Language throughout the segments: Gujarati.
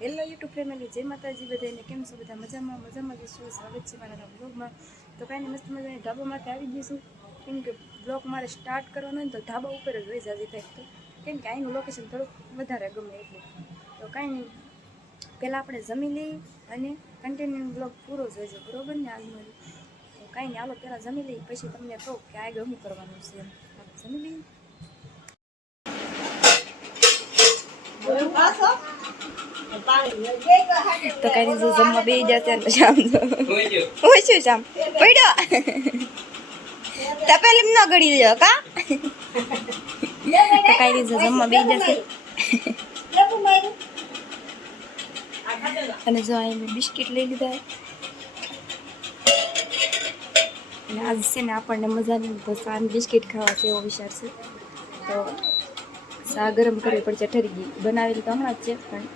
હેલો યુટ્યુબ ફેમિલી, જય માતાજી બધાને. કેમ છો બધા? મજામાં જઈશું. સ્વાગત છે મારા બ્લોગમાં. તો કાંઈ મસ્ત મજાની ધાબામાંથી આવી જઈશું, કેમ કે બ્લોગ મારે સ્ટાર્ટ કરવાનો હોય તો ધાબા ઉપર જ રહી જાજી થાય, તો કેમ કે અહીંનું લોકેશન થોડુંક વધારે ગમે એટલે. તો કાંઈ નહીં, પહેલાં આપણે જમી લઈએ અને કન્ટિન્યુ બ્લોગ પૂરો જોઈજો, બરાબર ને આજનો. તો કાંઈ નહીં, હાલો પહેલાં જમી લઈએ, પછી તમને કહું કે આગળ શું કરવાનું છે. જમી લઈએ. તો કઈ નહીં, જમવા બે જશે ને શામ હોય શું શામ પડ્યો તપેલી ન ગળી દો કા. તો કઈ નહીં, જમવા બે જશે. અને જો અહીં મેં બિસ્કિટ લઈ લીધા અને આજ છે ને આપણને મજા નહીં, તો સાન બિસ્કિટ ખાવા છે એવો વિચાર છે. તો શા ગરમ કરવી પડશે, ઠરી ગઈ બનાવેલી તો હમણાં જ છે, પણ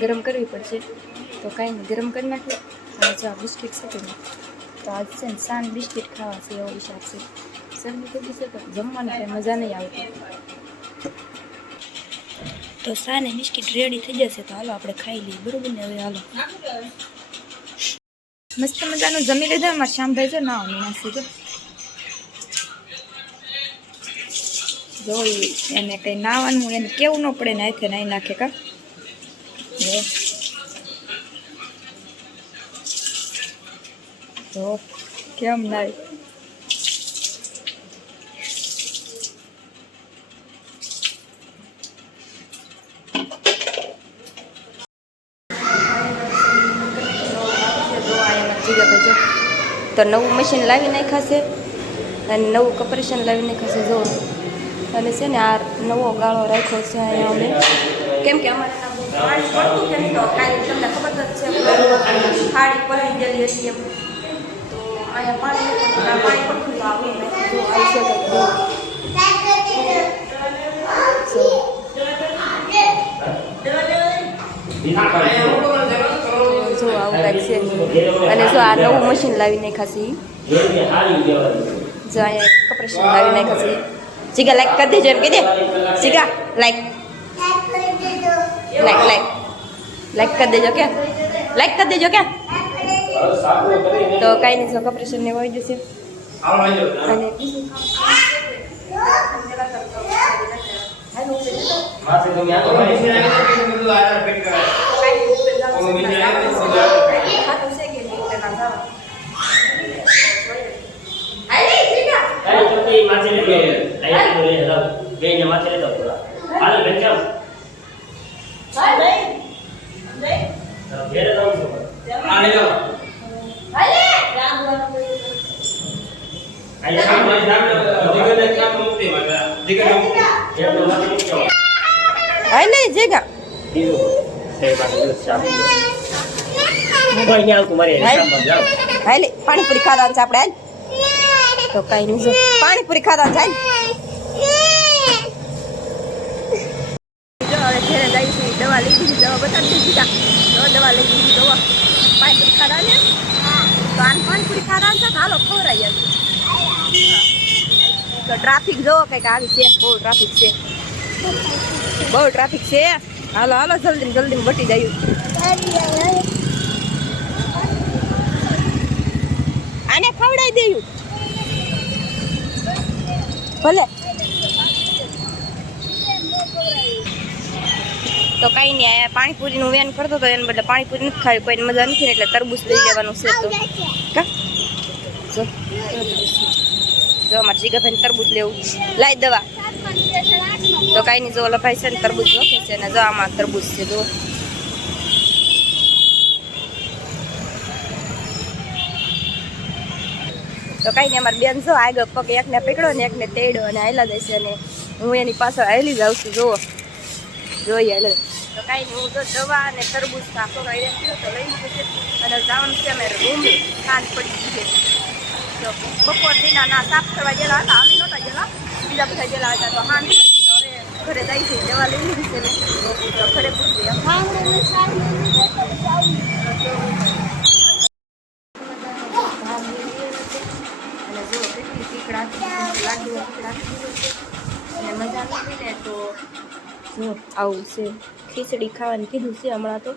ગરમ કરવી પડશે. તો કાંઈ નહીં, ગરમ કરી નાખીએ. અને જો આ બિસ્કિટ છે ને, તો આજ છે ને સાન બિસ્કિટ ખાવા છે એવો વિચાર છે. શરદી થઈ ગઈ છે તો જમવાની કંઈ મજા નહીં આવતી. તો સાને બિસ્કિટ રેડી થઈ જશે તો હાલો આપણે ખાઈ લઈએ, બરોબર ને? હવે હાલો મસ્ત મજાનું જમી લીધું. મારા શ્યામભાઈ જો ના નાસી જો એને કંઈ નાવાનું એને કેવું ન પડે ને, હાથે નાઈ નાખે કા. જો કેમ નાય. તો નવું મશીન લાવી નાખાશે અને નવું કપરેશન લાવી નાખાશે જો. અને છે ને આ નવો ગાળો રાખ્યો છે અહીંયા અમે, કેમ કે અમારે પાણી પડતું છે ને, તો કાંઈ તમને ખબર જ છે ખાડી પલળી ગયેલી હતી એમ. તો અહીંયા પાણી પડતું આવે જો આવશે તો જો આવું કાંઈક છે. અને જો આ નવું મશીન લાવી નાખાશે, જો અહીંયા કપરેશન લાવી નાખાશે. જીગા લાઈક કરી દેજો એમ કહી દે. જીગા લાઈક કરી દેજો કે લાઈક કરી દેજો કે. તો કાંઈ નહીં, જો કપરેશન ને આવી જશે. અને પાણીપુરી ખાવાનું છે આપણે. તો કઈ નહીં, જો પાણીપુરી ખાવાનું જાય. હવે ઘરે જઈશું, દવા લઈ દીધી, દવા બતાવી દીધા. દવા લઈ દીધી, દવા પાણીપુરી ખાવા ને. તો આને પાણીપુરી ખાવાનું છે, હાલો ખવડાવી આવી. તો ટ્રાફિક જોવો કંઈક આવી છે, બહુ ટ્રાફિક છે. હાલો હાલો જલ્દી બટી જાય. આને ખવડાવી દેવું ભલે. તો કઈ નહીં, આયા પાણીપુરીનું વેન કરતો હતો, એને બદલે પાણીપુરી નથી ખાવી, કોઈને મજા નથી ને, એટલે તરબૂચ લઈ લેવાનું છે. તો જો અમારે જીગાભાઈને તરબૂચ લેવું, લાઈ દવા. તો કઈ નહીં, જો લભાઈ છે ને તરબૂચ રોકે છે ને, જો આમાં તરબૂચ છે જો. તો કઈ નહીં, અમારે બેન જો આગળ પગ એકને પકડ્યો ને એકને તેડ્યો અને હાલા જાય છે, અને હું એની પાછળ હાલી જાઉં છું. જુઓ જોઈએ હાલે. તો કઈ નહીં, હું જો દવા અને તરબૂચ સાફો તો લઈ લીધું છે અને જવાનું છે અમે રૂમ. સાંજ પડી ગઈ છે. તો બપોર દીના ના સાફ કરવા ગયેલા હતા, અમે નહોતા ગયેલા, બીજા બધા ગયેલા હતા. તો હાંજ ઘરે જાય છે, દવા લઈ લીધી છે મેં, તો ઘરે પૂછીએ. અને જો કેટલી ટીકડા લાડુ અને મજા નથી ને, તો જો આવું છે ખીચડી ખાવાનું કીધું છે હમણાં તો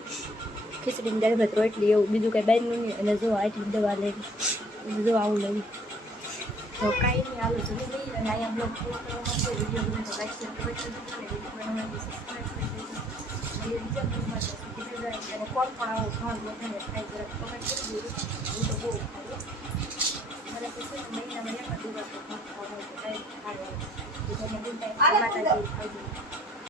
ખીચડીની દાળ ભાત રોટલી એવું બીજું કંઈ બહારનું નહીં અને જો આટલી દવા લેવી જો આવું લેવી તો કાંઈ નહીં આવું જમી લઈએ અને અહીંયા બ્લોગ પૂરો કરવા માટે વિડીયો ગમે તો લાઈક શેર કમેન્ટ કરજો અને વિડીયો બનાવવાથી સબસ્ક્રાઈબ કરી દેજો અને બીજા બ્લોગમાં અને કોણ પણ આવો ઘણો બધાને ખાઈ જરાક કમેન્ટ કરી દેજો હું તો બહુ ખાઈ મને તો છે મહિનામાં એક જ દિવસ ખાવાનું હોય તો કાંઈ ખાવાનું બીજાને ગુડ ટાઈમ માતાજી આવજો